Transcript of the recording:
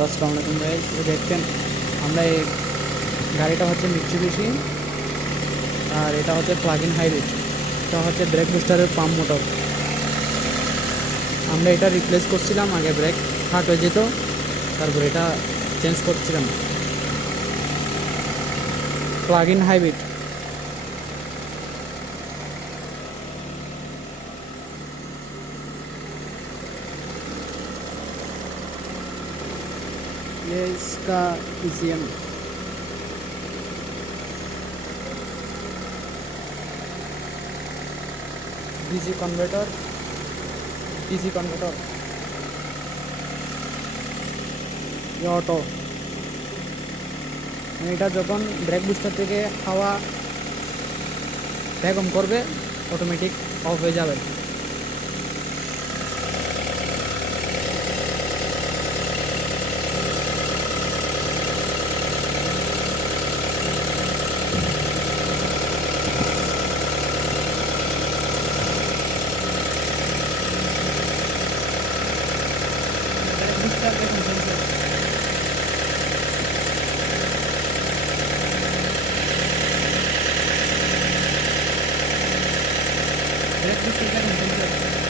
আসসালামু আলাইকুম গাইস, দেখছেন আমরা এই গাড়িটা হচ্ছে মিৎসুবিশি, আর এটা হচ্ছে প্লাগ ইন হাইব্রিড। এটা হচ্ছে ব্রেক বুস্টারের পাম্প মোটর। আমরা এটা রিপ্লেস করছিলাম, আগে ব্রেক ফাট হয়ে যেত, তারপর এটা চেঞ্জ করছিলাম। Plug in hybrid. ये इसका ECM DC converter, DC converter, ये অটো। এটা যখন ব্রেক বুস্টার থেকে হাওয়া ভ্যাকুয়াম করবে, অটোমেটিক অফ হয়ে যাবে। ব্রেক বুস্টার দেখুন চলছে। ব্রেক বুস্টার দেখুন চলছে।